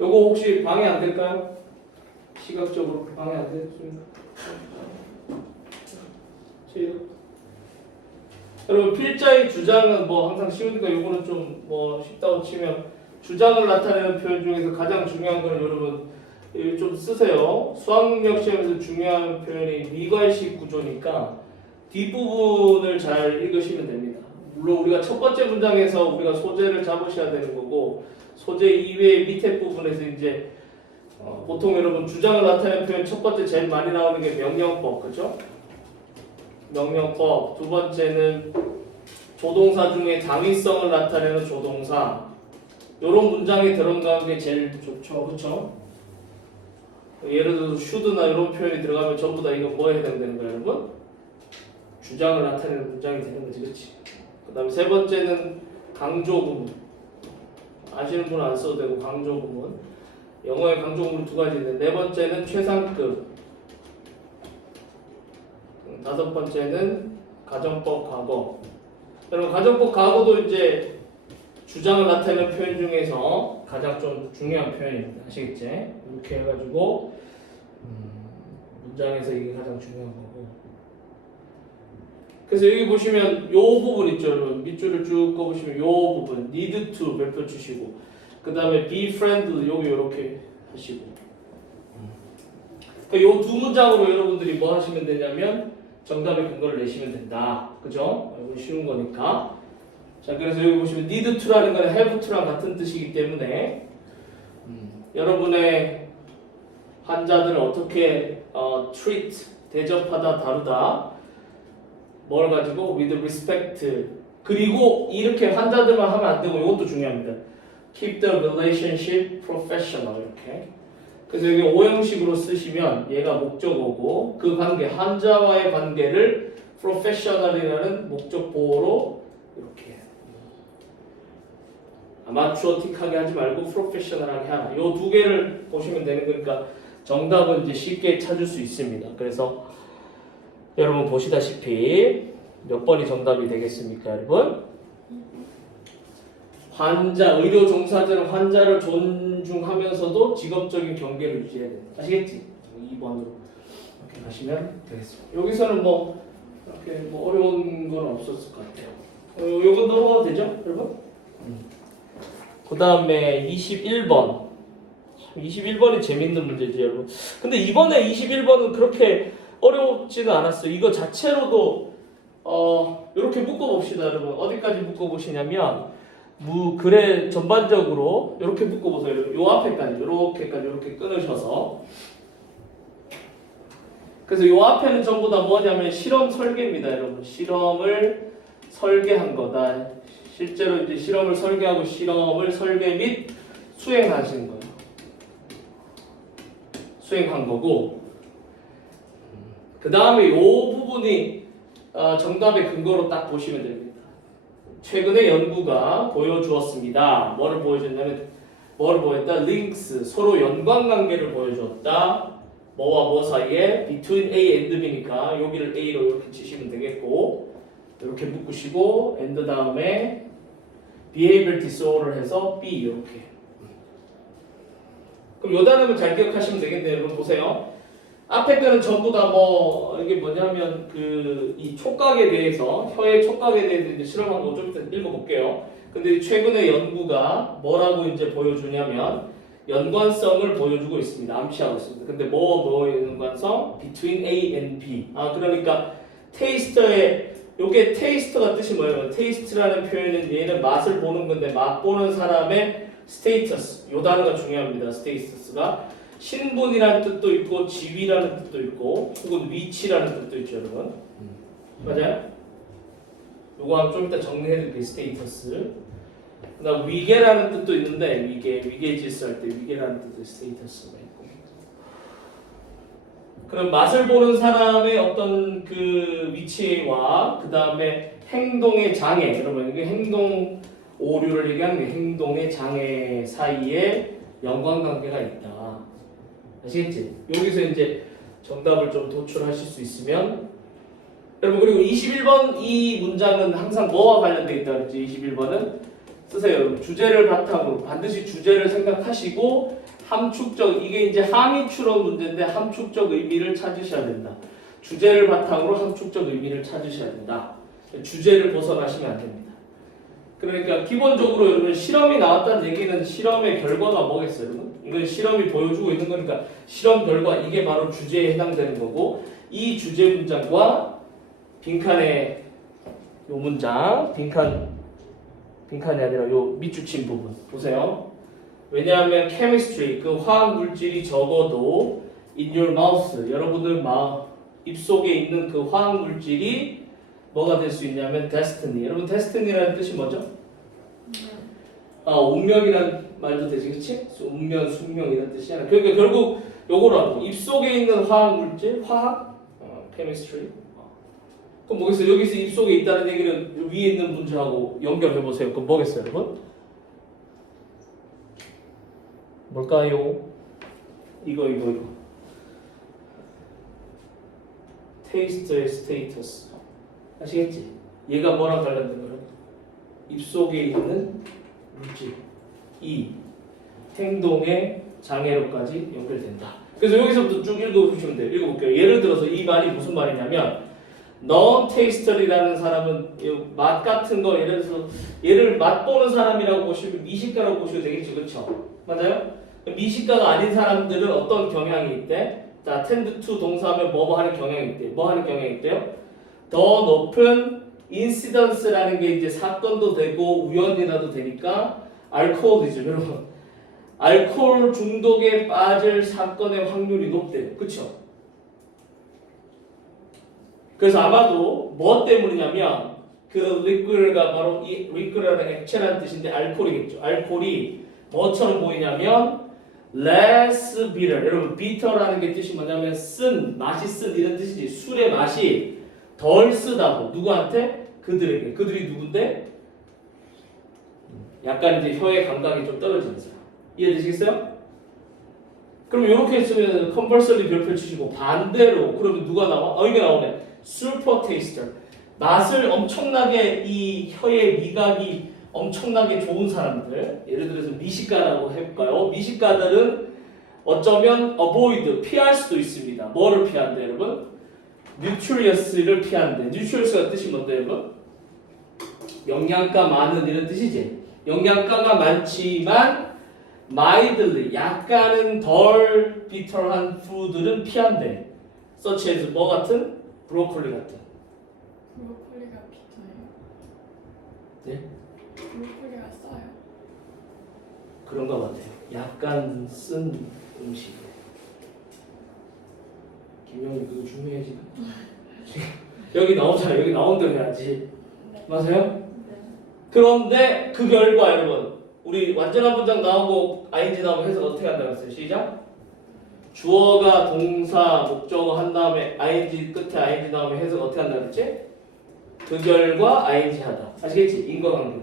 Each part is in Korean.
요거 혹시 방해 안 될까요? 시각적으로 방해 안 됐습니까? 여러분 필자의 주장은 뭐 항상 쉬우니까 요거는 좀 뭐 쉽다고 치면 주장을 나타내는 표현 중에서 가장 중요한 거는 여러분 이거 좀 쓰세요. 수학능력 시험에서 중요한 표현이 미괄식 구조니까 뒷부분을 잘 읽으시면 됩니다. 물론 우리가 첫 번째 문장에서 우리가 소재를 잡으셔야 되는 거고 소재 이외의 밑에 부분에서 이제 보통 여러분 주장을 나타내는 표현 첫 번째 제일 많이 나오는 게 명령법, 그죠? 명령법. 두 번째는 조동사 중에 당위성을 나타내는 조동사. 이런 문장에 들어가는 게 제일 좋죠, 그렇죠? 예를 들어서 should나 이런 표현이 들어가면 전부 다 이거 뭐 해야 되는 거예요, 여러분? 주장을 나타내는 문장이 되는 거지, 그렇지? 그다음에 세 번째는 강조 구문. 아시는 분은 안 써도 되고 강조 구문. 영어의 강조 구문 두 가지인데 네 번째는 최상급. 다섯 번째는 가정법 과거. 여러분 가정법 과거도 이제 주장을 나타내는 표현 중에서 가장 좀 중요한 표현입니다. 아시겠지? 이렇게 해가지고 문장에서 이게 가장 중요한 거고. 그래서 여기 보시면 요 부분 있죠, 여러분. 밑줄을 쭉 꺼보시면 요 부분 need to 몇 표 주시고, 그 다음에 be friendly 여기 이렇게 하시고. 그러니까 요 두 문장으로 여러분들이 뭐 하시면 되냐면 정답의 근거를 내시면 된다. 그죠? 이거 쉬운 거니까. 자, 그래서 여기 보시면 need to라는 건 have to랑 같은 뜻이기 때문에 여러분의 환자들을 어떻게 treat, 대접하다, 다루다. 뭘 가지고 with respect. 그리고 이렇게 환자들만 하면 안 되고 이것도 중요합니다. keep the relationship professional 이렇게. 그래서 여기 오형식으로 쓰시면 얘가 목적어고 그 관계, 환자와의 관계를 professional이라는 목적 보호로 이렇게 아마추어틱하게 하지 말고 프로페셔널하게 하라. 이 두 개를 보시면 되는 거니까 정답은 이제 쉽게 찾을 수 있습니다. 그래서 여러분 보시다시피 몇 번이 정답이 되겠습니까, 여러분? 환자, 의료 종사자는 환자를 존중하면서도 직업적인 경계를 유지해야 된다. 아시겠지? 2번으로 이렇게 가시면 되겠습니다. 여기서는 뭐 이렇게 뭐 어려운 건 없었을 것 같아요. 요건 넘어가도 되죠, 여러분? 그 다음에 21번. 21번이 재밌는 문제지, 여러분. 근데 이번에 21번은 그렇게 어렵지는 않았어요. 이거 자체로도 이렇게 묶어봅시다, 여러분. 어디까지 묶어보시냐면 글에 전반적으로 이렇게 묶어보세요. 요 앞에까지, 이렇게 끊으셔서. 그래서 요 앞에는 전부 다 뭐냐면 실험 설계입니다, 여러분. 실험을 설계한 거다. 실제로 이제 실험을 설계하고 실험을 설계 및 수행하신 거예요. 수행한 거고. 그 다음에 요 부분이 정답의 근거로 딱 보시면 됩니다. 최근에 연구가 보여주었습니다. 뭐를 보였다? links, 서로 연관관계를 보여주었다. 뭐와 뭐 사이에 between A and B니까 여기를 A로 이렇게 치시면 되겠고 이렇게 묶으시고 and 다음에 behavioral disorder 해서 B 이렇게. 그럼 요 단어는 잘 기억하시면 되겠네요. 여러분 보세요. 앞에 거는 전부 다 뭐 이게 뭐냐면 이 촉각에 대해서 혀의 촉각에 대해서 이제 실험한 거 좀 이따 읽어볼게요. 근데 최근에 연구가 뭐라고 이제 보여주냐면 연관성을 보여주고 있습니다. 암시하고 있습니다. 근데 뭐의 연관성? between A and B. 그러니까 테이스터의 요게 테이스터가 뜻이 뭐예요? 테이스트라는 표현은 얘는 맛을 보는 건데 맛보는 사람의 스테이터스. 요 단어가 중요합니다. 스테이터스가 신분이라는 뜻도 있고 지위라는 뜻도 있고 혹은 위치라는 뜻도 있죠, 여러분. 맞아요? 요거 좀 이따 정리해드릴게요. 스테이터스. 그다음 위계라는 뜻도 있는데 위계 질서할 때 위계라는 뜻의 스테이터스가 있고. 그럼 맛을 보는 사람의 어떤 그 위치와 그 다음에 행동의 장애, 여러분 이게 행동 오류를 얘기하는 게 행동의 장애 사이에 연관관계가 있다. 아시겠지? 여기서 이제 정답을 좀 도출하실 수 있으면 여러분 그리고 21번 이 문장은 항상 뭐와 관련되어 있다 그랬지? 21번은 쓰세요. 주제를 바탕으로 반드시 주제를 생각하시고 함축적 이게 이제 함의추론 문제인데 함축적 의미를 찾으셔야 된다. 주제를 바탕으로 함축적 의미를 찾으셔야 된다. 주제를 벗어나시면 안 됩니다. 그러니까 기본적으로 여러분 실험이 나왔다는 얘기는 실험의 결과가 뭐겠어요, 여러분? 이건 실험이 보여주고 있는 거니까 실험 결과 이게 바로 주제에 해당되는 거고 이 주제 문장과 빈칸의 요 문장 빈칸이 아니라 요 밑줄친 부분 보세요. 왜냐하면 chemistry 그 화학 물질이 적어도 in your mouth 여러분들 입속에 있는 그 화학 물질이 뭐가 될 수 있냐면 destiny. 여러분 destiny라는 뜻이 뭐죠? 운명이라는 말도 되지, 그렇지? 운명, 숙명 이런 뜻이잖아. 그러니까 결국 요거라고 입속에 있는 화학 물질, chemistry. 그럼 뭐겠어요? 여기서 입속에 있다는 얘기는 위에 있는 문제하고 연결해 보세요. 그럼 뭐겠어요, 여러분? 뭘까요? 이거. 테이스트의 스테이터스. 아시겠지? 얘가 뭐랑 관련된 거예요? 입속에 있는 물질. 이 행동의 장애로까지 연결된다. 그래서 여기서부터 쭉 읽어보시면 돼요. 읽어볼게요. 예를 들어서 이 말이 무슨 말이냐면 non-taster이라는 사람은 맛 같은 거 예를 들어서 얘를 맛보는 사람이라고 보시면 미식가라고 보시면 되겠죠, 그렇죠? 맞아요? 미식가가 아닌 사람들은 어떤 경향이 있대? 자, tend to 동사하면 뭐 하는 경향이 있대? 뭐 하는 경향이 있대요? 더 높은 incidence라는 게 이제 사건도 되고 우연이라도 되니까 알코올이죠, 여러분. 알코올 중독에 빠질 사건의 확률이 높대요, 그렇죠? 그래서 아마도 뭐 때문이냐면 그 liquid가 바로 이 liquid라는 액체라는 뜻인데 알코올이겠죠. 알코올이 뭐처럼 보이냐면 less bitter. 여러분 bitter라는 게 뜻이 뭐냐면 맛이 쓴 이런 뜻이지. 술의 맛이 덜 쓰다고. 누구한테? 그들에게. 그들이 누군데? 약간 이제 혀의 감각이 좀 떨어지는 사람. 이해되시겠어요? 그럼 이렇게 했으면 conversely 별표 치시고 반대로 그러면 누가 나와? 이게 나오네. super taster. 맛을 엄청나게 이 혀의 미각이 엄청나게 좋은 사람들. 예를 들어서 미식가라고 해볼까요? 미식가들은 어쩌면 avoid 피할 수도 있습니다. 뭐를 피한대, 여러분? nutrious를 피한대. nutrious가 뜻이 뭔데, 여러분? 영양가 많은 이런 뜻이지. 영양가가 많지만 mildly 약간은 덜 bitter한 food들은 피한대. such as 뭐 같은? 브로콜리 같은. 브로콜리가 비타요? 네? 브로콜리가 써요? 그런 것 같아요. 약간 쓴 음식. 김영희 그거 중요해 지금. 여기 나오잖아. 여기 나온 대로 해야지. 네. 맞아요? 네. 그런데 그 결과 여러분 우리 완전한 문장 나오고 ing 나오면 해석 어떻게 한다고 했어요? 시작. 주어가 동사 목적어 한 다음에 ing 끝에 ing 나오면 해석 어떻게 한다고 했지? 그 결과 ing 하다. 아시겠지? 인과관계로.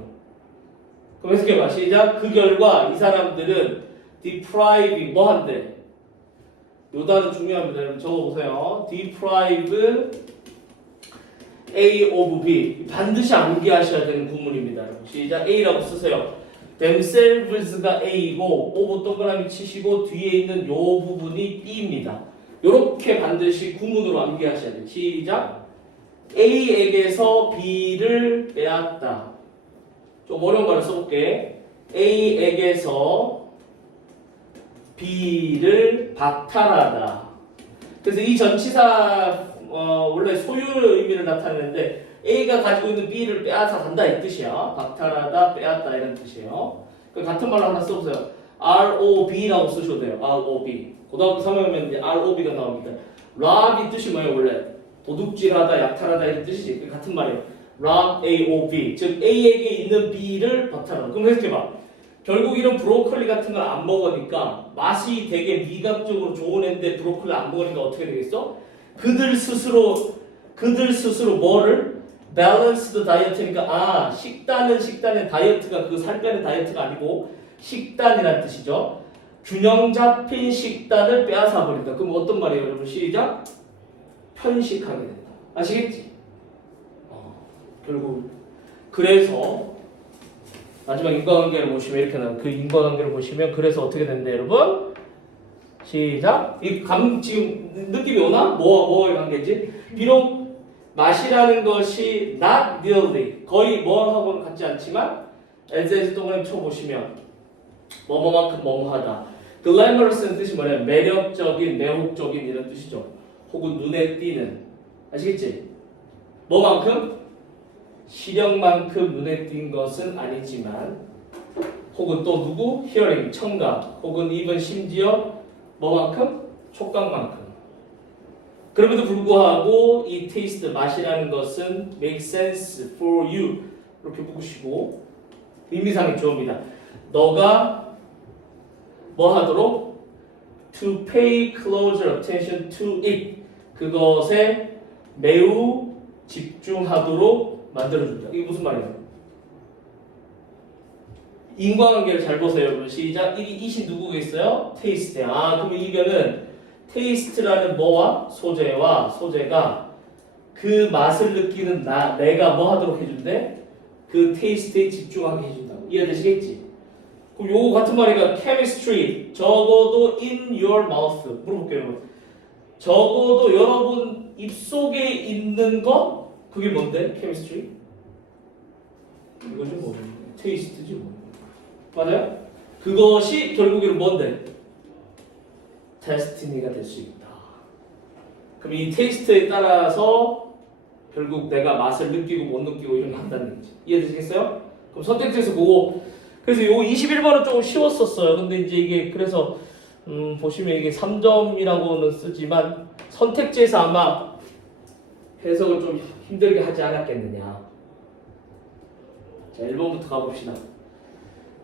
그럼 해석해봐. 시작. 그 결과 이 사람들은 depriving 뭐 한대? 요 단어 중요합니다. 여러분 적어보세요. deprive A of B 반드시 암기하셔야 되는 구문입니다. 여러분. 시작. A라고 쓰세요. themselves가 A이고 of 동그라미 치시고 뒤에 있는 요 부분이 B입니다. 요렇게 반드시 구문으로 암기하셔야 돼요. 시작. A에게서 B를 빼앗다. 좀 어려운 말을 써볼게. A에게서 B를 박탈하다. 그래서 이 전치사 원래 소유의 의미를 나타내는데 A가 가지고 있는 B를 빼앗아 간다 이 뜻이야. 박탈하다, 빼앗다 이런 뜻이에요. 그 같은 말로 하나 써보세요. ROB라고 쓰셔도 돼요. ROB. 고등학교 3학년이면 이제 ROB가 나옵니다. rob이 뜻이 뭐예요 원래? 도둑질하다, 약탈하다 이런 뜻이지. 그 같은 말이에요. rob, AOB. 즉 A에게 있는 B를 박탈하다. 그럼 해석해봐. 결국 이런 브로콜리 같은 걸 안 먹으니까 맛이 되게 미각적으로 좋은 애인데 브로콜리 안 먹으니까 어떻게 되겠어? 그들 스스로 뭐를? 밸런스드 다이어트니까 식단은 식단의 다이어트가 그 살 빼는 다이어트가 아니고 식단이란 뜻이죠. 균형 잡힌 식단을 빼앗아 버린다. 그럼 어떤 말이에요, 여러분? 시작. 편식하게 된다. 아시겠지? 결국 그래서 마지막 인과관계를 보시면 이렇게 나와요. 그 인과관계를 보시면 그래서 어떻게 된대 여러분? 시작. 지금 느낌이 오나? 뭐의 관계지? 비록 맛이라는 것이 not really 거의 뭐하고는 같지 않지만 as 동그라미 쳐보시면 뭐뭐만큼 뭐뭐하다. glamorous는 뜻이 뭐냐면 매력적인, 매혹적인 이런 뜻이죠. 혹은 눈에 띄는. 아시겠지? 뭐만큼? 시력만큼 눈에 띈 것은 아니지만 혹은 또 누구? hearing, 청각 혹은 even 심지어 뭐만큼? 촉각만큼. 그럼에도 불구하고 이 taste, 맛이라는 것은 make sense for you 이렇게 보시고 의미상의 주어입니다. 너가 뭐 하도록? to pay closer attention to it 그것에 매우 집중하도록 만들어준다. 이게 무슨 말이에요? 인과관계를 잘 보세요, 여러분. 시작. 이시 누구가 있어요? 테이스트. 그럼 이거는 테이스트라는 뭐와 소재와 소재가 그 맛을 느끼는 내가 뭐 하도록 해준대? 그 테이스트에 집중하게 해준다고. 이해되시겠지? 그럼 요거 같은 말이가 chemistry. 적어도 in your mouth. 물어볼게요, 여러분. 적어도 여러분 입속에 있는 거? 그게 뭔데? chemistry? 이거죠, 뭐. 테이스트지, 뭐. 맞아요? 그것이 결국에는 뭔데? 데스티니가 될 수 있다. 그럼 이 테이스트에 따라서 결국 내가 맛을 느끼고 못 느끼고 이런 게 한다는 얘기지. 이해되시겠어요? 그럼 선택지에서 보고 그래서 요 21번은 조금 쉬웠었어요. 근데 이제 이게 그래서 보시면 이게 3점이라고는 쓰지만 선택지에서 아마 해석을 좀 힘들게 하지 않았겠느냐. 자, 1번부터 가봅시다.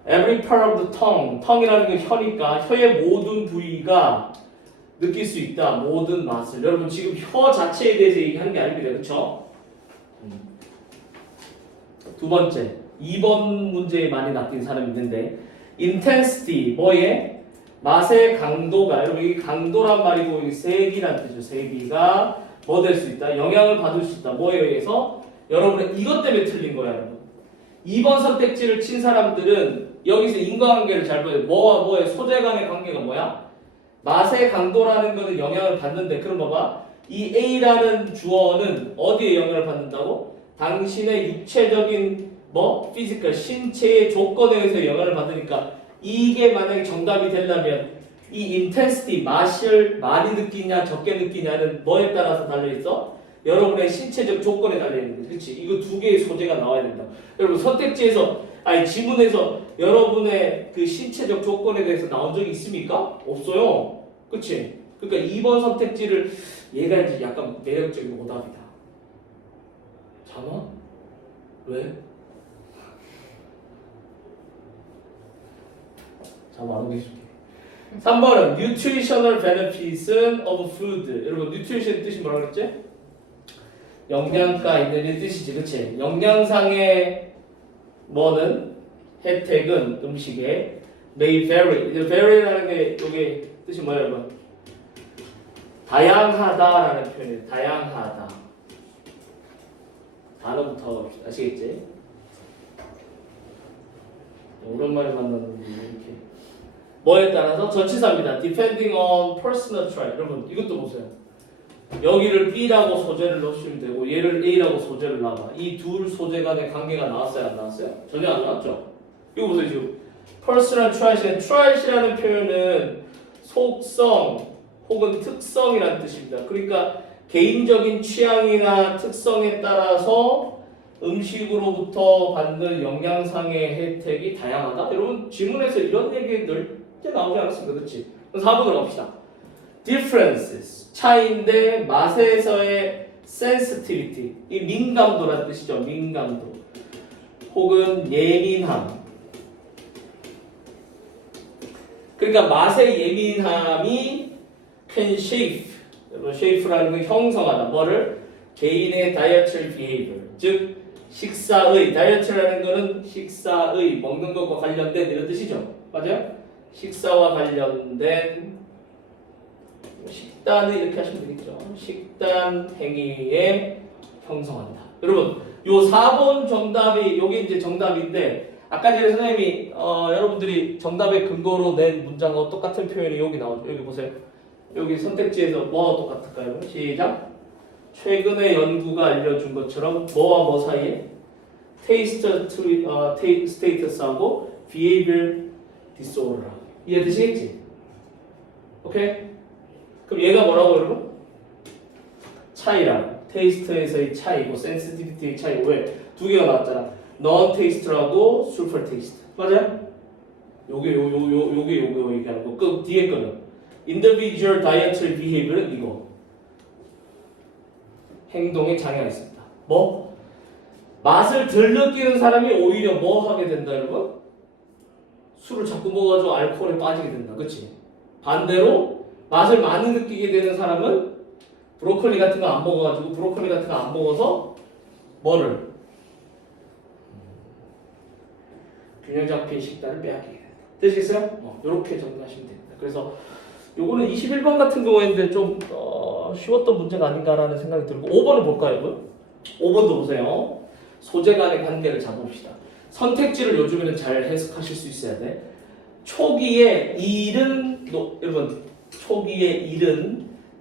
Every part of the tongue, tongue이라는 게 혀니까 혀의 모든 부위가 느낄 수 있다. 모든 맛을. 여러분 지금 혀 자체에 대해서 얘기하는 게 아닙니다. 그렇죠? 두 번째, 2번 문제에 많이 낚인 사람이 있는데 intensity, 뭐에? 맛의 강도가, 여러분 이 강도란 말이고 이 세기란 뜻이죠. 세기가 뭐 될 수 있다? 영향을 받을 수 있다. 뭐에 의해서? 여러분은 이것 때문에 틀린 거야, 여러분. 2번 선택지를 친 사람들은 여기서 인과관계를 잘 봐요. 뭐와 뭐의 소재 간의 관계가 뭐야? 맛의 강도라는 거는 영향을 받는데 그럼 봐봐. 이 A라는 주어는 어디에 영향을 받는다고? 당신의 육체적인 피지컬, 신체의 조건에 의해서 영향을 받으니까 이게 만약에 정답이 되려면 이 intensity, 맛을 많이 느끼냐 적게 느끼냐는 뭐에 따라서 달려있어? 여러분의 신체적 조건에 달려있는 거지. 그렇지? 이거 두 개의 소재가 나와야 된다. 여러분 선택지에서 지문에서 여러분의 그 신체적 조건에 대해서 나온 적이 있습니까? 없어요. 그렇지? 그러니까 2번 선택지를 얘가 이제 약간 매력적인 오답이다. 잠아? 왜? 잠아 안 계실게. 3번은 nutritional benefits of food. 여러분 nutrition 뜻이 뭐라고 그랬지? 영양가 있는 이 뜻이지, 그렇지? 영양상의 뭐는 혜택은 음식에 may vary. vary라는 게 이게 뜻이 뭐예요, 여러분? 다양하다라는 표현이에요. 다양하다. 단어부터 갑시다. 아시겠지? 오랜만에 만났는데 이렇게 뭐에 따라서 전치사입니다. depending on personal trait. 여러분 이것도 보세요. 여기를 B라고 소재를 넣으시면 되고 얘를 A라고 소재를 놔봐. 이 둘 소재 간의 관계가 나왔어요? 안 나왔어요? 전혀 안 나왔죠? 이거 보세요 지금. personal trait이라는 표현은 속성 혹은 특성이라는 뜻입니다. 그러니까 개인적인 취향이나 특성에 따라서 음식으로부터 받는 영양상의 혜택이 다양하다? 여러분 질문에서 이런 얘기 넓게 나오지 않았습니까? 그렇지? 그럼 4번으로 갑시다. differences 차이인데 맛에서의 sensitivity 이 민감도라는 뜻이죠. 민감도 혹은 예민함. 그러니까 맛의 예민함이 can shape shape라는 건 형성하다. 뭐를? 개인의 dietary behavior 즉 식사의 다이어트라는 거는 식사의 먹는 것과 관련된 이런 뜻이죠. 맞아요? 식사와 관련된 식단을 이렇게 하시면 되겠죠. 식단 행위에 형성한다. 여러분, 요 4번 정답이 요게 이제 정답인데 아까 전에 선생님이 여러분들이 정답의 근거로 낸 문장과 똑같은 표현이 여기 나오죠. 여기 보세요. 여기 선택지에서 뭐와 똑같을까요? 시작. 최근의 연구가 알려준 것처럼 뭐와 뭐 사이에 스테이터스하고 behavior disorder. 이해되시겠지? 오케이? 그럼 얘가 뭐라고 여러분? 차이랑 테이스트에서의 차이고 센시티비티의 차이. 왜? 두 개가 나왔잖아. non taste라고 super taste. 맞아요? 요게 얘기하는 거. 그 뒤에 거는 individual dietary behavior은 이거. 행동에 장애가 있습니다. 뭐? 맛을 덜 느끼는 사람이 오히려 뭐 하게 된다 여러분? 술을 자꾸 먹어가지고 알코올에 빠지게 된다. 그치? 반대로 맛을 많이 느끼게 되는 사람은 브로콜리 같은 거 안 먹어가지고 브로콜리 같은 거 안 먹어서 뭐를? 균형 잡힌 식단을 빼앗기게 된다. 되시겠어요? 이렇게 정리하시면 됩니다. 그래서 요거는 21번 같은 경우에는 좀 쉬웠던 문제가 아닌가라는 생각이 들고 5번을 볼까요? 여러분? 5번도 보세요. 소재 간의 관계를 잡읍시다. 선택지를 요즘에는 잘 해석하실 수 있어야 돼. 초기에 여러분 초기에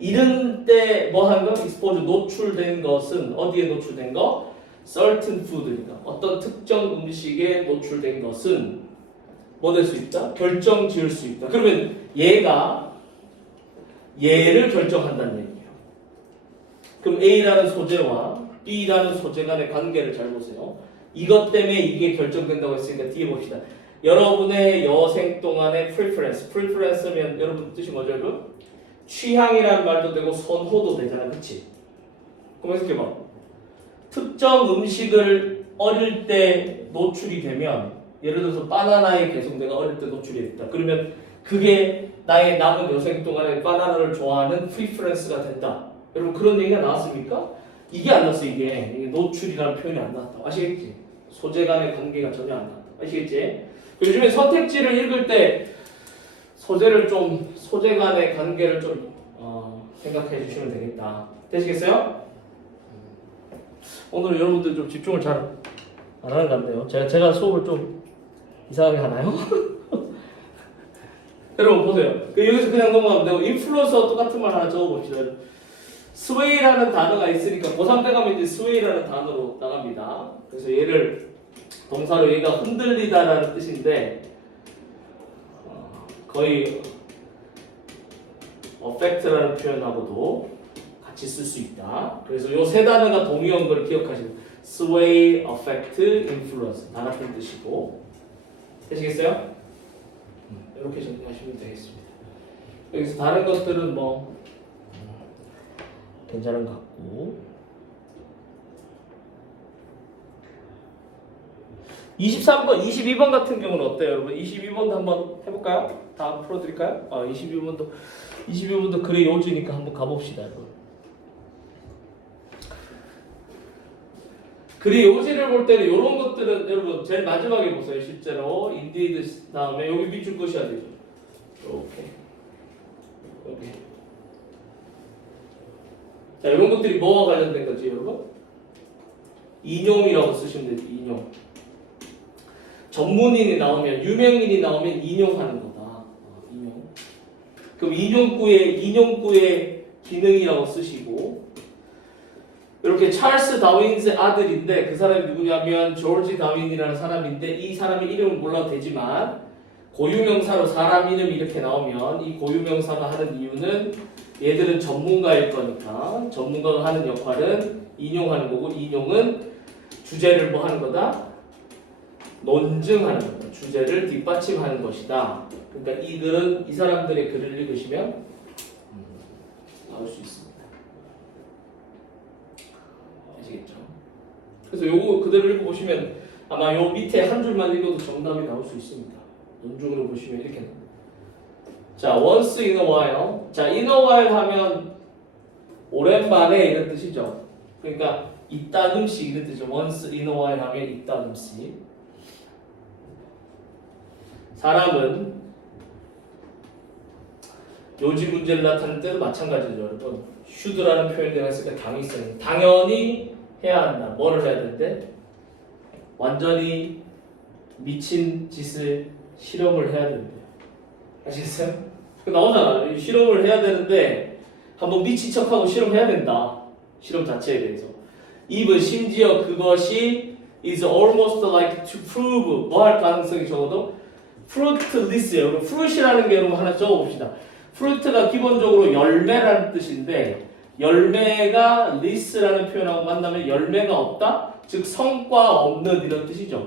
이른 때 뭐 하는 거? 익스포즈 노출된 것은 어디에 노출된 거? certain food니까 어떤 특정 음식에 노출된 것은 뭐 될 수 있다? 결정 지을 수 있다. 그러면 얘가 얘를 결정한다는 얘기예요. 그럼 A라는 소재와 B라는 소재 간의 관계를 잘 보세요. 이것 때문에 이게 결정된다고 했으니까 뒤에 봅시다. 여러분의 여생 동안의 preference면 여러분 뜻이 뭐죠? 여러분? 취향이라는 말도 되고 선호도 되잖아. 그치? 그럼 해석해봐. 특정 음식을 어릴 때 노출이 되면 예를 들어서 바나나에 계속 내가 어릴 때 노출이 됐다. 그러면 그게 나의 남은 여생 동안에 바나나를 좋아하는 preference가 된다. 여러분 그런 얘기가 나왔습니까? 이게 안 나왔어. 이게 노출이라는 표현이 안 나왔다. 아시겠지? 소재 간의 관계가 전혀 안 나왔다. 아시겠지? 요즘에 선택지를 읽을 때 소재 간의 관계를 좀 생각해 주시면 되겠다. 되시겠어요? 오늘 여러분들 좀 집중을 잘 안 하는 것 같네요. 제가 수업을 좀 이상하게 하나요? 여러분 보세요. 여기서 그냥 넘어가면 되고 인플루언서 똑같은 말 하나 적어봅시다. 스웨이라는 단어가 있으니까 고3 때 가면 이제 스웨이라는 단어로 나갑니다. 그래서 얘를 동사로 얘가 흔들리다라는 뜻인데 거의 affect라는 표현하고도 같이 쓸 수 있다. 그래서 이 세 단어가 동의어인 걸 기억하시고 sway, affect, influence 다 같은 뜻이고 되시겠어요? 이렇게 정리하시면 되겠습니다. 여기서 다른 것들은 뭐 괜찮은 것 같고 23번, 22번 같은 경우는 어때요, 여러분? 22번도 한번 해볼까요? 다 풀어드릴까요? 22번도 글의 요지니까 한번 가봅시다, 여러분. 글의 요지를 볼 때는 이런 것들은 여러분 제일 마지막에 보세요. 실제로 indeed 다음에 여기 밑줄 것이야 되죠. 이렇게. 자, 이런 것들이 뭐와 관련된 거지, 여러분? 인용이라고 쓰시면 되죠. 인용. 전문인이 나오면 유명인이 나오면 인용하는 거다. 인용. 그럼 인용구의 기능이라고 쓰시고 이렇게 찰스 다윈의 아들인데 그 사람이 누구냐면 조지 다윈이라는 사람인데 이 사람의 이름은 몰라도 되지만 고유명사로 사람 이름이 이렇게 나오면 이 고유명사가 하는 이유는 얘들은 전문가일 거니까 전문가가 하는 역할은 인용하는 거고 인용은 주제를 뭐 하는 거다? 논증하는 거다. 주제를 뒷받침하는 것이다. 그러니까 이 사람들의 글을 읽으시면 나올 수 있습니다. 아시겠죠? 그래서 요거 그대로 읽어보시면 아마 요 밑에 한 줄만 읽어도 정답이 나올 수 있습니다. 논중으로 보시면 이렇게 나옵니다. 자, once in a while. 자, in a while 하면 오랜만에 이런 뜻이죠. 그러니까 이따금씩 이런 뜻이죠. once in a while 하면 이따금씩. 사람은 요지 문제를 나타낼 때도 마찬가지죠, 여러분. should라는 표현이 들어갔을 때 당위성. 당연히 해야 한다. 뭐를 해야 되는데? 완전히 미친 짓을 실험을 해야 된대요. 아시겠어요? 나오잖아. 이 실험을 해야 되는데 한번 미친 척하고 실험해야 된다. 실험 자체에 대해서. even 심지어 그것이 is almost like to prove 뭐 할 가능성이 적어도 fruitless예요. 그럼 fruit이라는 게 여러분 하나 적어봅시다. fruit가 기본적으로 열매라는 뜻인데 열매가 less라는 표현하고 만나면 열매가 없다? 즉 성과 없는 이런 뜻이죠.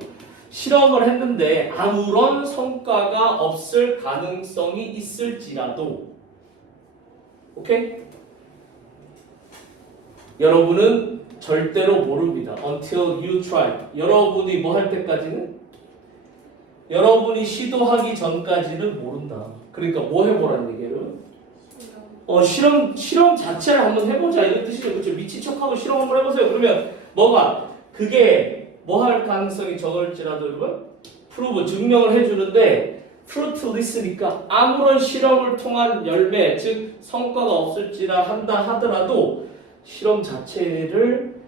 실험을 했는데 아무런 성과가 없을 가능성이 있을지라도 오케이? 여러분은 절대로 모릅니다. Until you try. 여러분이 뭐 할 때까지는? 여러분이 시도하기 전까지는 모른다. 그러니까 뭐 해보라는 얘기예요? 실험 자체를 한번 해보자 이런 뜻이죠. 그렇죠? 미친 척하고 실험 한번 해보세요. 그러면 뭐가 그게 뭐 할 가능성이 적을지라도 여러분 프로브 증명을 해주는데 fruitless니까 아무런 실험을 통한 열매 즉 성과가 없을지라 한다 하더라도 실험 자체를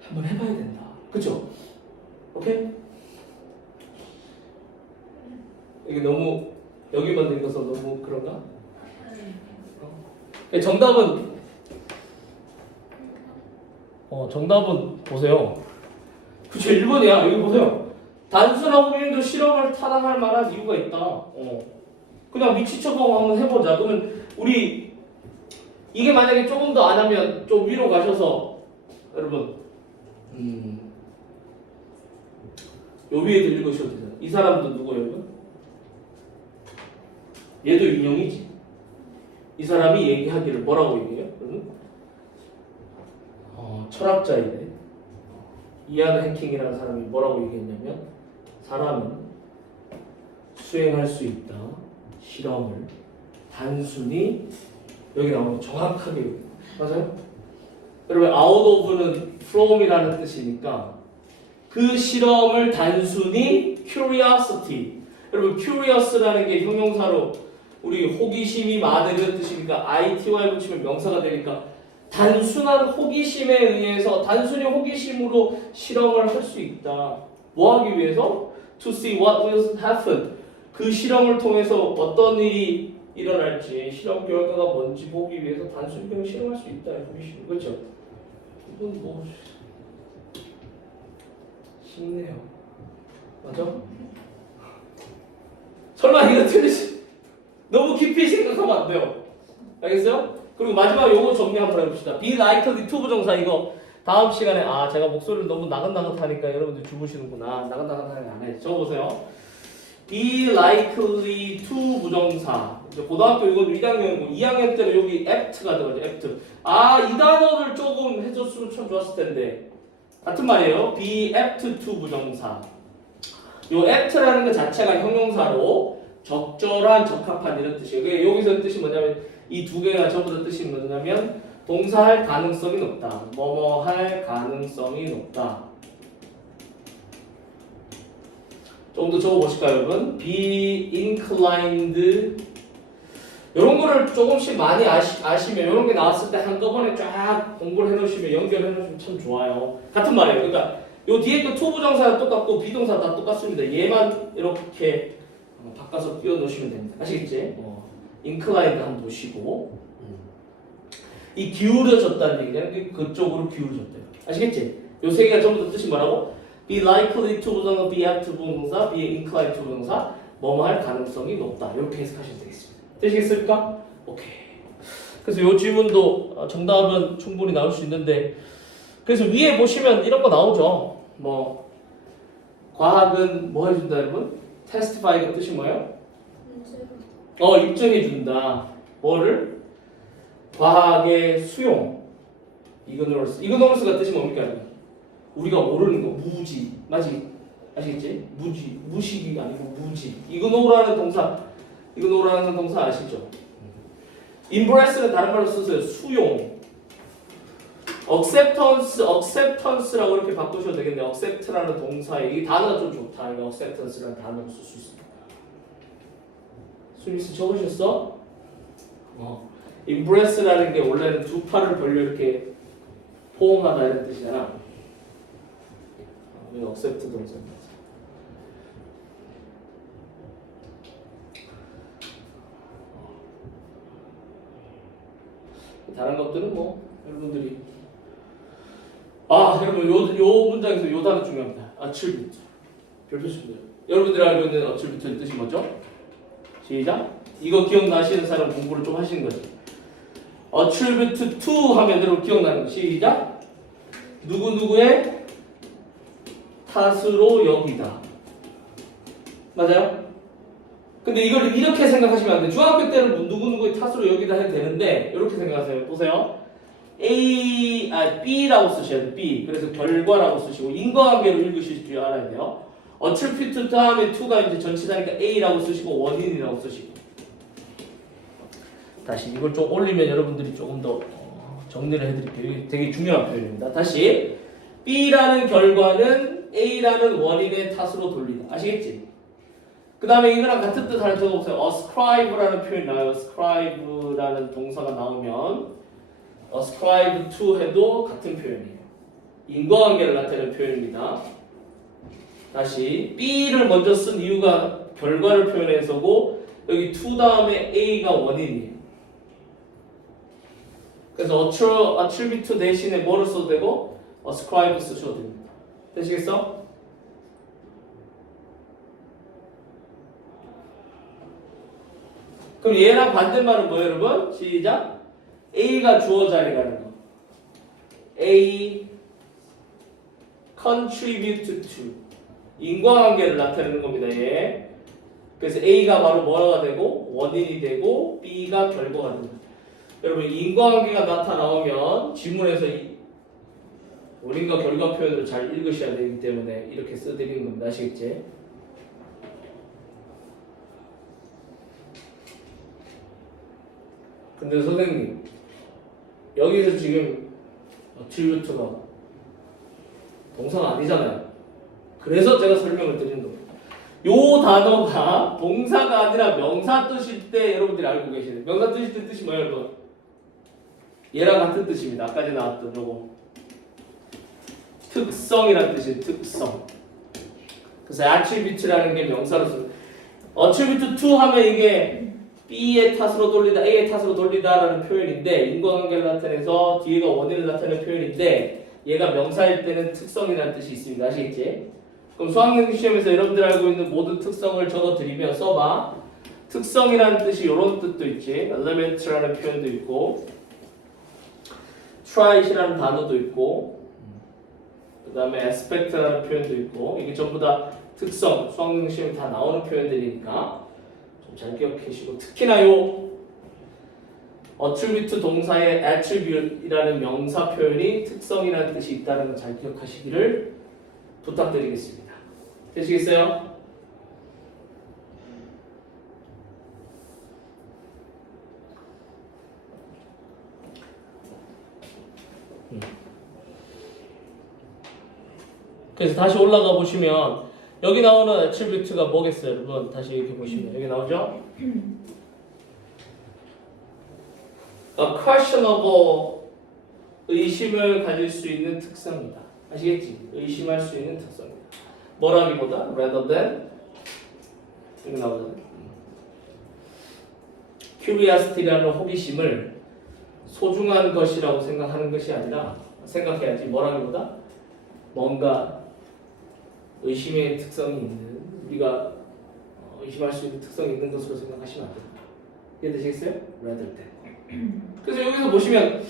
한번 해봐야 된다. 그렇죠? 오케이? 이게 너무 여기만 읽어서 너무 그런가? 정답은 보세요. 그쵸 1번이야. 여기 보세요. 단순한 호기심도 실험을 타당할 만한 이유가 있다. 그냥 미친 척하고 한번 해보자. 그러면 우리 이게 만약에 조금 더 안 하면 좀 위로 가셔서 여러분 요 위에도 읽으셔도 되잖아. 이 사람도 누구예요? 여러분? 얘도 인형이지. 이 사람이 얘기하기를 뭐라고 얘기해요? 철학자이네. 이안 해킹이라는 사람이 뭐라고 얘기했냐면 사람은 수행할 수 있다. 실험을 단순히 여기 나오는 정확하게 맞아요? 여러분 out of는 from이라는 뜻이니까 그 실험을 단순히 curiosity 여러분 curious라는 게 형용사로 우리 호기심이 많은 이런 뜻이니까 ITY 붙이면 명사가 되니까 단순한 호기심에 의해서 단순히 호기심으로 실험을 할 수 있다. 뭐 하기 위해서? To see what will happen. 그 실험을 통해서 어떤 일이 일어날지 실험 결과가 뭔지 보기 위해서 단순히 그냥 실험할 수 있다. 호기심. 그렇죠? 이건 뭐 쉽네요. 맞아? 설마 이거 틀리지? 너무 깊이 생각하면 안 돼요. 알겠어요? 그리고 마지막 요거 정리 한번 해봅시다. be likely to 부정사 이거 다음 시간에 제가 목소리를 너무 나긋나긋하니까 여러분들 주무시는구나. 나긋나긋하게 안 해. 적어보세요. be likely to 부정사 이제 고등학교 이건 1학년이고 2학년 때는 여기 apt가 들어가죠. apt. 이 단어를 조금 해줬으면 참 좋았을 텐데 같은 말이에요. be apt to 부정사. 요 apt라는 것 자체가 형용사로 적절한, 적합한 이런 뜻이에요. 여기서 뜻이 뭐냐면 이 두 개가 전부 다 뜻이 뭐냐면 동사할 가능성이 높다. 뭐뭐 할 가능성이 높다. 조금 더 적어보실까요, 여러분? be inclined 이런 거를 조금씩 많이 아시면 이런 게 나왔을 때 한꺼번에 쫙 공부를 해놓으시면 연결해 놓으시면 참 좋아요. 같은 말이에요. 그러니까 요 뒤에 거 to 부정사가 똑같고 비동사 다 똑같습니다. 얘만 이렇게 바꿔서 끼워 놓으시면 됩니다. 아시겠지? inclined 한번 보시고 이 기울어졌다는 얘기는 그쪽으로 기울어졌대요. 아시겠지? 요 세 개가 전부 다 뜻이 뭐라고? be likely to 부정사, be apt to 부정사, be inclined to 부정사 뭐뭐 할 가능성이 높다. 이렇게 해석하시면 되겠습니다. 되시겠습니까? 오케이. 그래서 요 질문도 정답은 충분히 나올 수 있는데 그래서 위에 보시면 이런 거 나오죠. 뭐 과학은 뭐 해준다 여러분? testify가 뜻이 뭐예요? 입증해준다. 뭐를? 과학의 수용. 이그노런스가 뜻이 뭡니까? 우리가 모르는 거, 무지. 맞지? 아시겠지? 무식이 아니고 무지. 이그노라는 동사 아시죠? impress는 다른 말로 쓰세요. 수용. acceptance라고 이렇게 바꾸셔도 되겠네요. accept라는 동사에 이 단어가 좀 좋다. 이거 acceptance라는 단어를 쓸 수 있습니다. 스미스 적으셨어? impress라는 게 원래는 두 팔을 벌려 이렇게 포옹하다 이런 뜻이잖아. accept 동사입니다. 다른 것들은 뭐 여러분들이 여러분 요 문장에서 요 단어 중요합니다. attribute. 별표 치면 돼요. 여러분들이 알고 있는 attribute의 뜻이 뭐죠? 시작. 이거 기억나시는 사람 공부를 좀 하시는 거죠. attribute to 하면 여러분 기억나는 거. 시작. 누구누구의 탓으로 여기다. 맞아요? 근데 이걸 이렇게 생각하시면 안 돼요. 중학교 때는 누구누구의 탓으로 여기다 해도 되는데 이렇게 생각하세요. 보세요. B라고 쓰셔야 돼요. B. 그래서 결과라고 쓰시고 인과관계로 읽으실 줄 알아야 돼요. attribute 다음에 to가 이제 전치사니까 A라고 쓰시고 원인이라고 쓰시고. 다시 이걸 좀 올리면 여러분들이 조금 더 정리를 해드릴게요. 이게 되게 중요한 표현입니다. 다시 B라는 결과는 A라는 원인의 탓으로 돌리다. 아시겠지? 그 다음에 이거랑 같은 뜻 하나 적어보세요. ascribe라는 표현이 나와요. ascribe라는 동사가 나오면 ascribe to 해도 같은 표현이에요. 인과관계를 나타내는 표현입니다. 다시 B를 먼저 쓴 이유가 결과를 표현해서고 여기 to 다음에 A가 원인이에요. 그래서 attribute 대신에 뭐를 써도 되고 ascribe 쓰셔도 됩니다. 되시겠어? 그럼 얘랑 반대말은 뭐예요, 여러분? 시작. A가 주어 자리 가는 거. A contribute to 인과관계를 나타내는 겁니다. 얘. 그래서 A가 바로 뭐가 되고 원인이 되고 B가 결과가 됩니다. 여러분 인과관계가 나타나오면 지문에서 원인과 결과 표현을 잘 읽으셔야 되기 때문에 이렇게 써드리는 겁니다. 아시겠지? 근데 선생님 여기서 지금 attribute가 동사가 아니잖아요. 그래서 제가 설명을 드리는 겁니다. 요 단어가 동사가 아니라 명사 뜻일 때 여러분들이 알고 계시는 명사 뜻일 때 뜻이 뭐예요, 여러분? 얘랑 같은 뜻입니다. 아까 전에 나왔던 요거 특성이라는 뜻이에요. 특성. 그래서 attribute라는 게 명사로 쓰는 attribute to 하면 이게 B의 탓으로 돌리다, A의 탓으로 돌리다라는 표현인데 인과관계를 나타내서 뒤에가 원인을 나타내는 표현인데 얘가 명사일 때는 특성이라는 뜻이 있습니다. 아시겠지? 그럼 수학능 시험에서 여러분들 알고 있는 모든 특성을 적어드리면 써봐. 특성이라는 뜻이 이런 뜻도 있지. element라는 표현도 있고 trit이라는 단어도 있고 그 다음에 aspect라는 표현도 있고 이게 전부 다 특성, 수학능 시험에 다 나오는 표현들이니까 잘 기억하시고 특히나 요 attribute 동사의 attribute이라는 명사 표현이 특성이라는 뜻이 있다는 걸 잘 기억하시기를 부탁드리겠습니다. 되시겠어요? 그래서 다시 올라가 보시면 여기 나오는 attribute가 뭐겠어요, 여러분? 다시 이렇게 보시면 여기 나오죠? A questionable 의심을 가질 수 있는 특성이다. 아시겠지? 의심할 수 있는 특성이다. 뭐라기보다 rather than 여기 나오잖아요. curiosity라는 호기심을 소중한 것이라고 생각하는 것이 아니라 생각해야지 뭐라기보다 뭔가 의심의 특성이 있는 우리가 의심할 수 있는 특성이 있는 것으로 생각하시면 안 됩니다. 이해되시겠어요? rather than. 그래서 여기서 보시면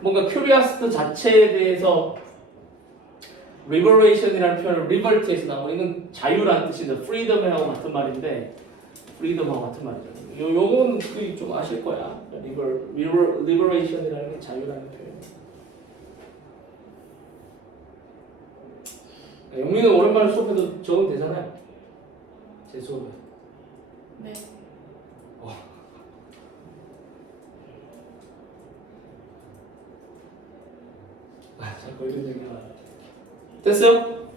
뭔가 curiosity 자체에 대해서 liberation이라는 표현을 liberty에서 나오고 이건 자유라는 뜻인데 freedom하고 같은 말인데 freedom하고 같은 말이죠. 요건 좀 아실 거야. liberation이라는 게 자유라는 표현. 영민은 오랜만에 수업해도 적으면 되잖아요. 제 수업에. 네. 자꾸 이런 얘기 하나. 됐어요?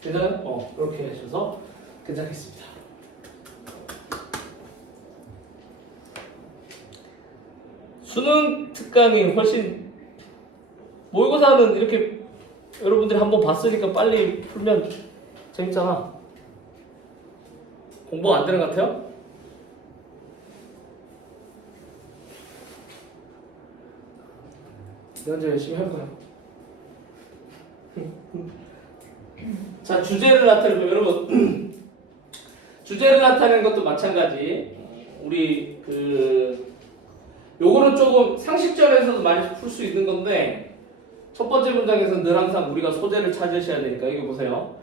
괜찮아요? 그렇게 하셔서 괜찮겠습니다. 수능 특강이 훨씬 모의고사는 이렇게 여러분들이 한번 봤으니까 빨리 풀면 재밌잖아. 공부 안 되는 것 같아요? 먼저 열심히 해볼까요? 자, 주제를 나타내면 여러분 주제를 나타내는 것도 마찬가지. 우리 요거는 조금 상식적에서도 많이 풀 수 있는 건데 첫 번째 문장에서는 늘 항상 우리가 소재를 찾으셔야 되니까 이거 보세요.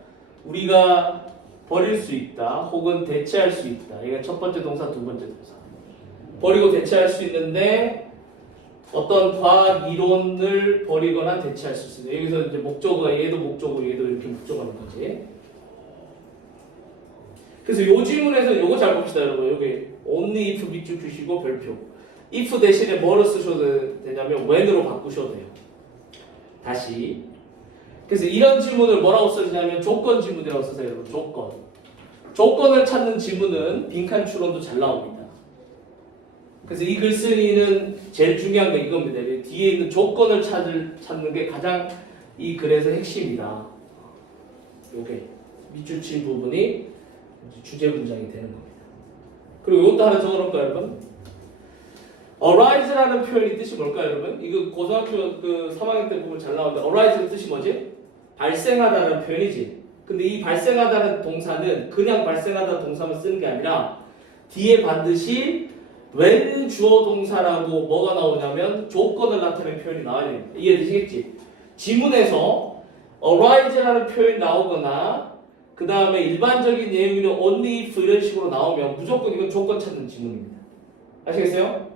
우리가 버릴 수 있다 혹은 대체할 수 있다. 이게 첫 번째 동사, 두 번째 동사. 버리고 대체할 수 있는데 어떤 과학 이론을 버리거나 대체할 수 있어요. 여기서 이제 목적어가 얘도 목적어 얘도 이렇게 목적어하는 거지. 그래서 요 질문에서 요거 잘 봅시다 여러분. 여기 only if 밑줄 주시고 별표. if 대신에 뭐로 쓰셔도 되냐면 when으로 바꾸셔도 돼요. 다시. 그래서 이런 질문을 뭐라고 쓰냐면 조건 질문이라고 쓰세요 여러분. 조건. 조건을 찾는 질문은 빈칸 추론도 잘 나옵니다. 그래서 이 글쓰기는 제일 중요한 게 이겁니다. 뒤에 있는 조건을 찾는 게 가장 이 글에서 핵심이다. 요게 밑줄 친 부분이 주제 문장이 되는 겁니다. 그리고 이것도 하나 적어놓을까요, 여러분? arise라는 표현이 뜻이 뭘까요, 여러분? 이거 고등학교 3학년 때 보면 잘 나오는데 arise의 뜻이 뭐지? 발생하다는 표현이지. 근데 이 발생하다는 동사는 그냥 발생하다 동사만 쓰는 게 아니라 뒤에 반드시 when 주어 동사라고 뭐가 나오냐면 조건을 나타내는 표현이 나와야 됩니다. 이해되시겠지? 지문에서 arise라는 표현이 나오거나 그 다음에 일반적인 내용으로 only if 이런 식으로 나오면 무조건 이건 조건 찾는 지문입니다. 아시겠어요?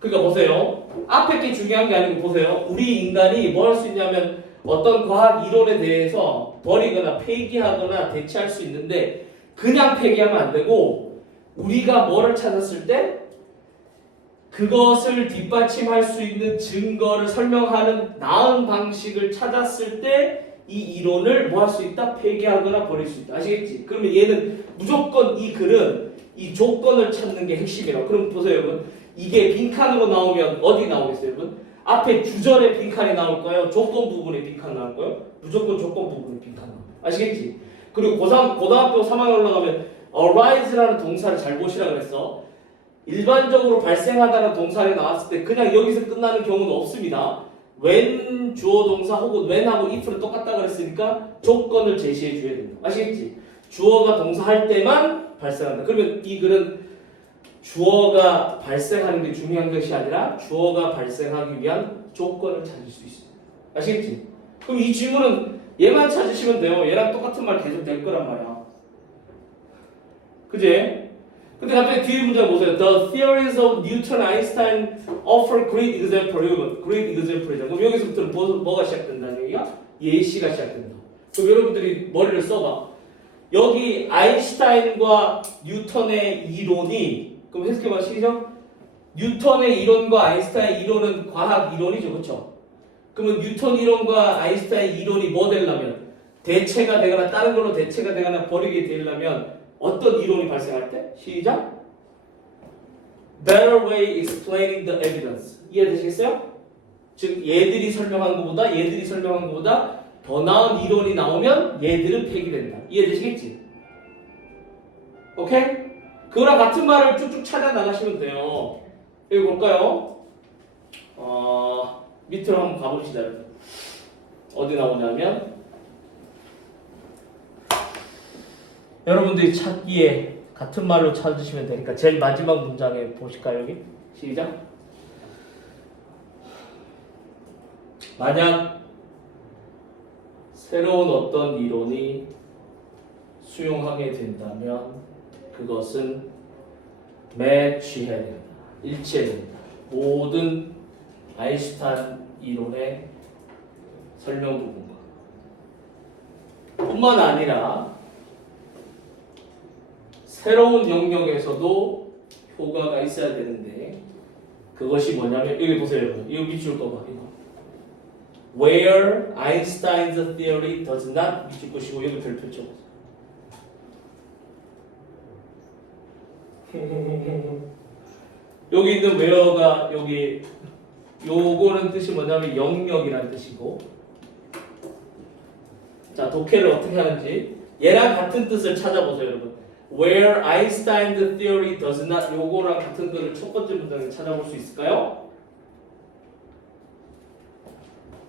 그러니까 보세요. 앞에 게 중요한 게 아니고 보세요. 우리 인간이 뭐 할 수 있냐면 어떤 과학 이론에 대해서 버리거나 폐기하거나 대체할 수 있는데 그냥 폐기하면 안 되고 우리가 뭐를 찾았을 때 그것을 뒷받침할 수 있는 증거를 설명하는 나은 방식을 찾았을 때 이 이론을 뭐 할 수 있다? 폐기하거나 버릴 수 있다. 아시겠지? 그러면 얘는 무조건 이 글은 이 조건을 찾는 게 핵심이라고. 그럼 보세요 여러분. 이게 빈칸으로 나오면 어디 나오겠어요 여러분? 앞에 주절에 빈칸이 나올까요? 조건 부분에 빈칸 나올까요? 무조건 조건 부분에 빈칸 나와요. 아시겠지? 그리고 고등학교 3학년 올라가면 arise라는 동사를 잘 보시라 그랬어. 일반적으로 발생하다는 동사가 나왔을 때 그냥 여기서 끝나는 경우는 없습니다. when 주어 동사 혹은 when하고 if는 똑같다 그랬으니까 조건을 제시해 줘야 된다. 아시겠지? 주어가 동사 할 때만 발생한다. 그러면 이 글은 주어가 발생하는 게 중요한 것이 아니라 주어가 발생하기 위한 조건을 찾을 수 있습니다. 아시겠지? 그럼 이 질문은 얘만 찾으시면 돼요. 얘랑 똑같은 말 계속 될 거란 말이야. 그지? 근데 갑자기 뒤에 문장 보세요. The theories of Newton, Einstein offer great example. great example이잖아. 그럼 여기서부터는 뭐가 시작된다는 얘기야? 예시가 시작된다. 그럼 여러분들이 머리를 써봐. 여기 아인슈타인과 뉴턴의 이론이 그럼 해석해봐 시죠? 뉴턴의 이론과 아인슈타인의 이론은 과학 이론이죠, 그렇죠? 그러면 뉴턴 이론과 아인슈타인 이론이 뭐 되려면 대체가 되거나 다른 걸로 대체가 되거나 버리게 되려면 어떤 이론이 발생할 때? 시작! Better way explaining the evidence. 이해되시겠어요? 즉 얘들이 설명한 것보다 더 나은 이론이 나오면 얘들은 폐기된다. 이해되시겠지? 오케이? 그거랑 같은 말을 쭉쭉 찾아 나가시면 돼요. 여기 볼까요? 밑으로 한번 가봅시다. 어디 나오냐면 여러분들이 찾기에 같은 말로 찾으시면 되니까 제일 마지막 문장에 보실까요? 여기? 시작! 만약 새로운 어떤 이론이 수용하게 된다면 그것은 매치해야 된다. 일치해야 된다. 모든 아인슈타인 이론의 설명 부분과 뿐만 아니라 새로운 영역에서도 효과가 있어야 되는데 그것이 뭐냐면 여기 보세요 여러분. 이거 밑줄 거봐. 이거. Where Einstein's theory does not 밑줄 것이고 여기 별표 쳐. 여기 있는 where가 여기 요거는 뜻이 뭐냐면 영역이라는 뜻이고 자 독해를 어떻게 하는지 얘랑 같은 뜻을 찾아보세요 여러분. Where Einstein's theory does not 요거랑 같은 뜻을 첫 번째 문장에 찾아볼 수 있을까요?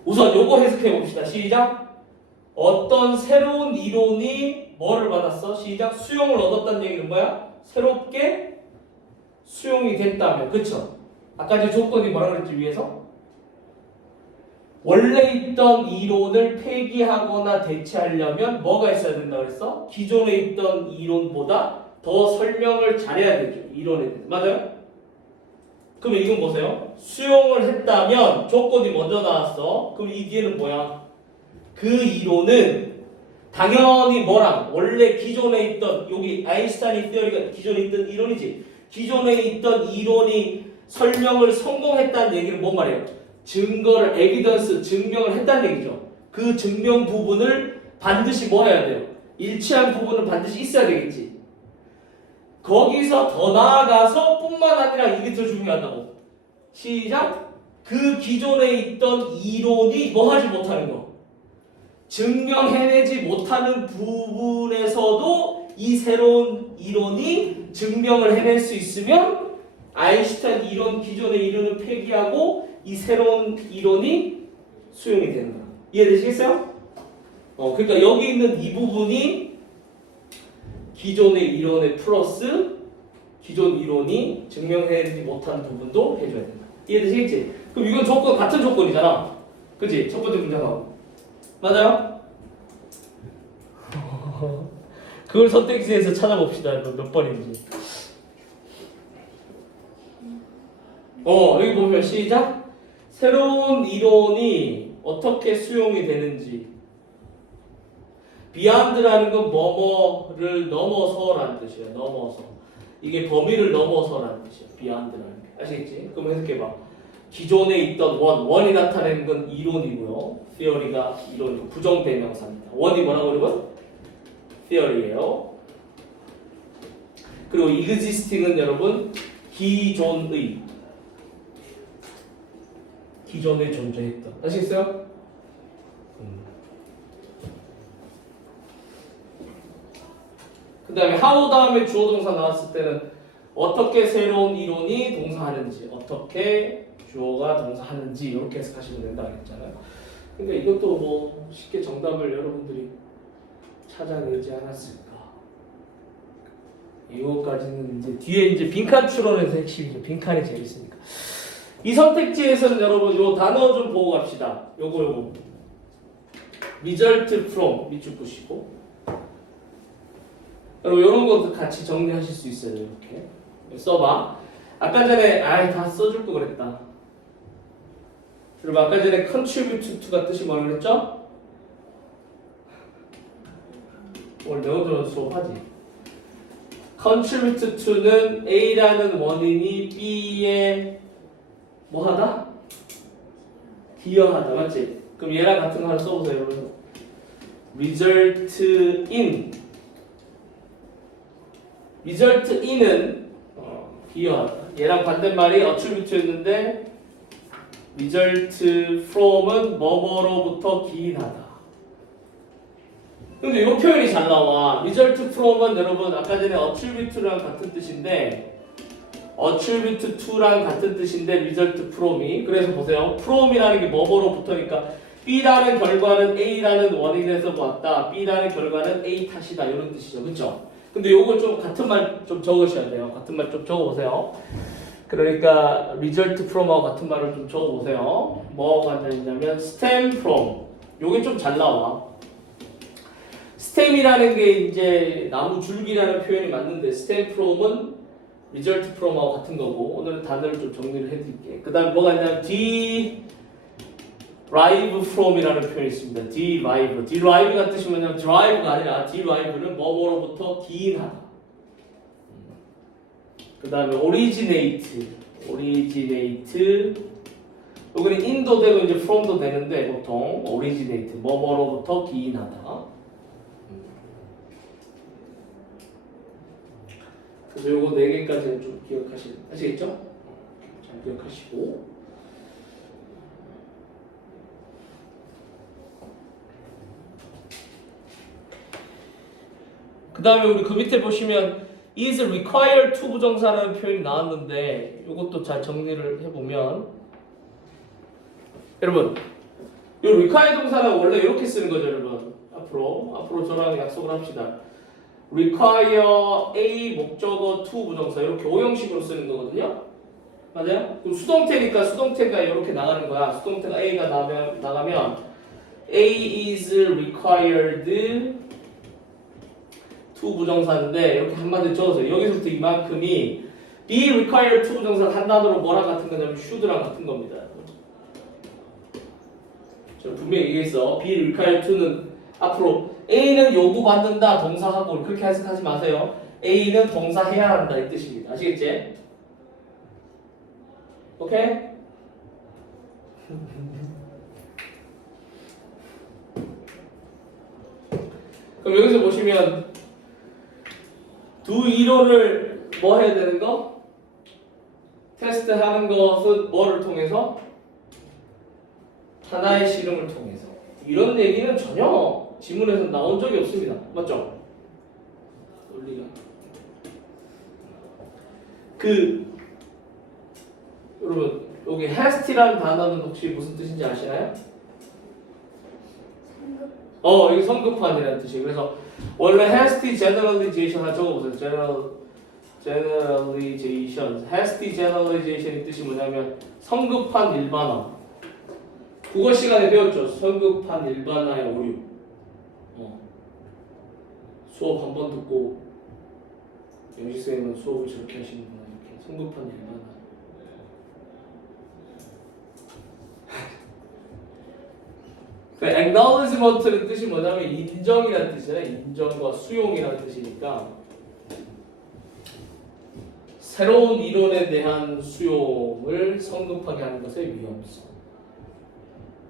우선 요거 해석해 봅시다. 시작. 어떤 새로운 이론이 뭐를 받았어? 시작. 수용을 얻었다는 얘기는 뭐야? 새롭게 수용이 됐다면. 그쵸? 아까 제 조건이 뭐라 그랬지 위에서? 원래 있던 이론을 폐기하거나 대체하려면 뭐가 있어야 된다 그랬어? 기존에 있던 이론보다 더 설명을 잘해야 되죠. 이론에 대해서. 맞아요? 그러면 이건 보세요. 수용을 했다면 조건이 먼저 나왔어. 그럼 이 뒤에는 뭐야? 그 이론은 당연히 뭐랑 원래 기존에 있던 여기 아인슈타인 티어리가 기존에 있던 이론이지. 기존에 있던 이론이 설명을 성공했다는 얘기는 뭔 말이에요? 증거를 에비던스 증명을 했다는 얘기죠. 그 증명 부분을 반드시 뭐 해야 돼요? 일치한 부분은 반드시 있어야 되겠지. 거기서 더 나아가서 뿐만 아니라 이게 더 중요하다고. 시작. 그 기존에 있던 이론이 뭐 하지 못하는 거. 증명해내지 못하는 부분에서도 이 새로운 이론이 증명을 해낼 수 있으면 아인슈타인 이론 기존의 이론을 폐기하고 이 새로운 이론이 수용이 되는 거야. 이해되시겠어요? 그러니까 여기 있는 이 부분이 기존의 이론의 플러스 기존 이론이 증명해내지 못한 부분도 해줘야 된다. 이해되시겠지? 그럼 이건 조건 같은 조건이잖아. 그치? 첫 번째 문장하고 맞아요? 그걸 선택지에서 찾아봅시다. 몇 번인지. 여기 보면 시작. 새로운 이론이 어떻게 수용이 되는지. beyond라는 건 뭐뭐를 넘어서라는 뜻이야. 넘어서. 이게 범위를 넘어서라는 뜻이야. beyond라는 게. 아시겠지? 그럼 해석해봐. 기존에 있던 원이 나타내는 건 이론이고요. theory가 이론이고 부정대명사입니다. 원이 뭐라고 그러면? theory예요. 그리고 existing은 여러분 기존에 존재했던. 아시겠어요? 그 다음에 how 다음에 주어 동사 나왔을 때는 어떻게 새로운 이론이 동사하는지, 어떻게 주어가 동사하는지 이렇게 해석하시면 된다 그랬잖아요. 근데 이것도 뭐 쉽게 정답을 여러분들이 찾아내지 않았을까. 이거까지는 이제 뒤에 이제 빈칸 추론에서 핵심이죠. 빈칸이 재밌으니까. 이 선택지에서는 여러분 요 단어 좀 보고 갑시다. 요거 result from 밑줄 보시고 여러분 요런 것도 같이 정리하실 수 있어요. 이렇게 써봐. 아까 전에 다 써줄 거 그랬다. 여러분 아까 전에 contribute to가 뜻이 뭐라고 그랬죠? 오늘 영어로 수업하지. contribute to는 A라는 원인이 B에 뭐하다? 기여하다. 맞지? 그럼 얘랑 같은 거 하나 써보세요. 여러분. result in은 기여하다. 얘랑 반대말이 attribute였는데 result from은 뭐뭐로부터 기인하다. 근데 이 표현이 잘 나와. result from은 여러분 아까 전에 attribute랑 같은 뜻인데 attribute to랑 같은 뜻인데 result from이 그래서 보세요. from이라는 게 뭐뭐로부터니까 B라는 결과는 A라는 원인에서 왔다. B라는 결과는 A 탓이다. 이런 뜻이죠. 그렇죠? 근데 요걸 좀 같은 말 좀 적으셔야 돼요. 같은 말 좀 적어보세요. 그러니까 result from하고 같은 말을 좀 적어보세요. 뭐가 되냐면 stem from. 요게 좀 잘 나와. stem이라는 게 이제 나무 줄기라는 표현이 맞는데 stem from은 result from하고 같은 거고 오늘은 단어를 좀 정리를 해드릴게. 그 다음 뭐가 있냐면 derive from이라는 표현이 있습니다. derive가 뜻이 뭐냐면 drive가 아니라 derive는 뭐뭐로부터 기인하다. 그 다음에 originate 여기는 in도 되고 이제 from도 되는데 보통 originate 뭐뭐로부터 기인하다. 그래서 요거 4개까지는 좀 아시겠죠? 잘 기억하시고 그 다음에 우리 그 밑에 보시면 is required to 부정사라는 표현이 나왔는데 이것도 잘 정리를 해보면 여러분 이 require 동사는 원래 이렇게 쓰는 거죠, 여러분. 앞으로 저랑 약속을 합시다. require A 목적어 to 부정사 이렇게 오형식으로 쓰는 거거든요. 맞아요? 그럼 수동태니까 수동태가 이렇게 나가는 거야. 수동태가 A가 나가면 A is required to 부정사인데 이렇게 한마디 적어서요. 여기서부터 이만큼이 be required to 부정사 한 단어로 뭐랑 같은 거냐면 should랑 같은 겁니다. 저 분명히 얘기했어. be required to는 앞으로 A는 요구받는다 동사하고 그렇게 해석하지 마세요. A는 동사해야 한다 이 뜻입니다. 아시겠지? 오케이? 그럼 여기서 보시면 두 이론을 뭐 해야 되는 거? 테스트하는 것은 뭐를 통해서? 하나의 실험을 통해서. 이런 얘기는 전혀 지문에서 나온 적이 없습니다. 맞죠? 논리가. 여러분 여기 hast이라는 단어는 혹시 무슨 뜻인지 아시나요? 이게 성급한이라는 뜻이에요. 그래서 원래 hasty generalization 하나 적어보세요. generalization. hasty generalization의 뜻이 뭐냐면 성급한 일반화. 국어 시간에 배웠죠. 성급한 일반화의 오류. 수업 한 번 듣고 영식 선생님은 수업을 저렇게 하시는구나. 이렇게 성급한 일반화. 그 acknowledgement의 뜻이 뭐냐면 인정이라는 뜻이잖아요. 인정과 수용이라는 뜻이니까 새로운 이론에 대한 수용을 성급하게 하는 것의 위험성.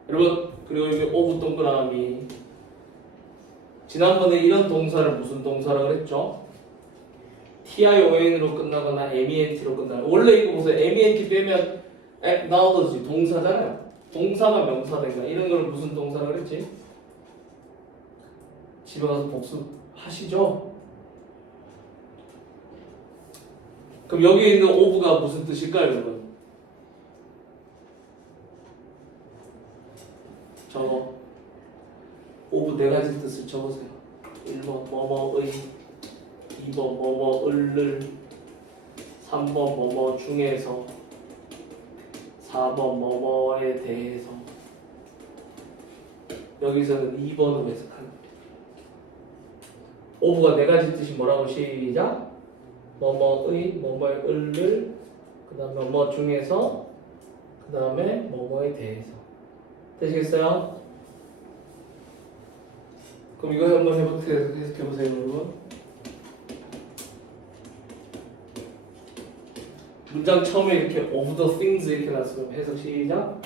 여러분 그리고 여기 오브 동그라미 지난번에 이런 동사를 무슨 동사라고 그랬죠? TION으로 끝나거나 MENT로 끝나요. 원래 이거 보세요. MENT 빼면 acknowledge 동사잖아요. 동사가 명사된가 이런 걸 무슨 동사라고 그랬지? 집에 가서 복습하시죠? 그럼 여기 있는 of가 무슨 뜻일까요, 여러분? 적어. of 네 가지 뜻을 적으세요. 1번 뭐뭐의, 2번 뭐뭐을, 3번 뭐뭐 중에서, 4번 뭐뭐에 대해서. 여기서는 2번으로 해석합니다. of가 네 가지 뜻이 뭐라고 시작? 뭐뭐의, 뭐뭐의 을을, 그 다음에 뭐 중에서, 그 다음에 뭐뭐에 대해서. 되시겠어요? 그럼 이거 한번 해석해보세요, 여러분. 문장 처음에 이렇게 of the things 이렇게 나왔으면 해석 시작.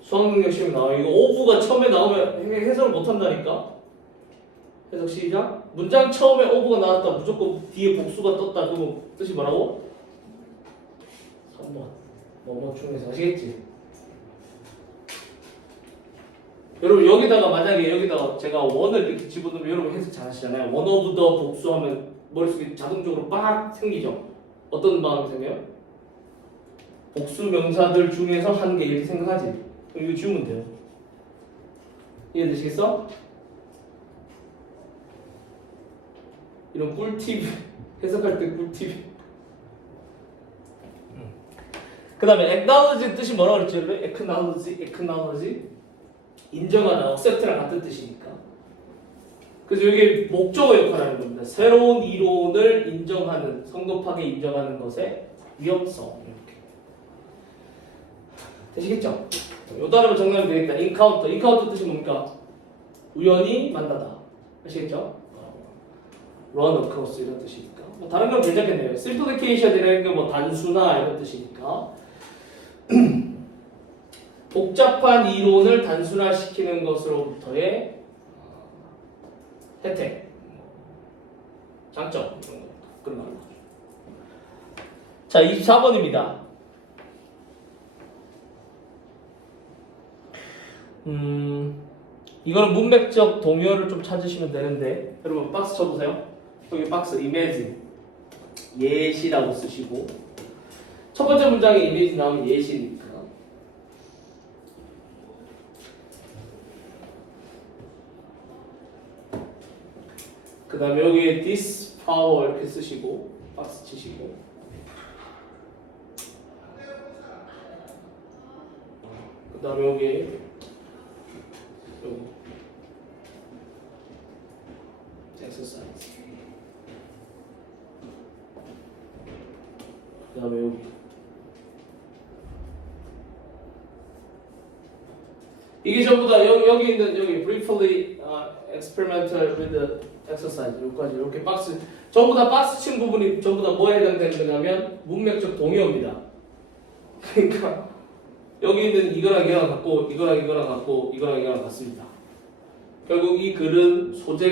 수학능력 시험에 나와요. 이거 of가 처음에 나오면 해석을 못한다니까. 해석 시작. 문장 처음에 of가 나왔다. 무조건 뒤에 복수가 떴다. 그럼 뜻이 뭐라고? 3번. 뭐뭐 중에서 아시겠지? 여러분 여기다가 만약에 여기다가 제가 원을 이렇게 집어넣으면 여러분 해석 잘 하시잖아요. 원 오브 더 복수하면 머릿속에 자동적으로 빡 생기죠. 어떤 마음이 생겨요? 복수 명사들 중에서 한 개 이렇게 생각하지. 그럼 이거 지우면 돼요. 이해되시겠어? 이런 꿀팁 해석할 때 꿀팁. 그 다음에 acknowledge 뜻이 뭐라고 그랬지? acknowledge 인정하다, accept랑 같은 뜻이니까. 그래서 이게 목적어 역할을 하는 겁니다. 새로운 이론을 인정하는, 성급하게 인정하는 것의 위험성. 이렇게. 되시겠죠? 요 단어로 정리하면 되겠다. encounter 뜻이 뭡니까? 우연히 만나다. 아시겠죠? run across 이런 뜻이니까. 뭐 다른 건 괜찮겠네요. simplification이라는 게 뭐 단순화 이런 뜻이니까. 복잡한 이론을 단순화시키는 것으로부터의 혜택, 장점 그런 거. 자, 24번입니다. 이거는 문맥적 동요를 좀 찾으시면 되는데 여러분 박스 쳐보세요. 여기 박스 imagine 예시라고 쓰시고 첫 번째 문장에 imagine 나오면 예시니까 다음에 여기에 this power 이렇게 쓰시고 박스 치시고 그 다음에 여기 exercise 그 다음에 여기 이게 전부 다 여기 있는 여기 briefly experimental with the exercise 여기까지 이렇게 박스 전부 다 박스 친 부분이 전부 다 뭐에 해당되는 거냐면 문맥적 동의어입니다. 그러니까 여기 있는 이거랑 이거랑 같고 이거랑 이거랑 같고 이거랑 이거랑 같습니다. 결국 이 글은 소재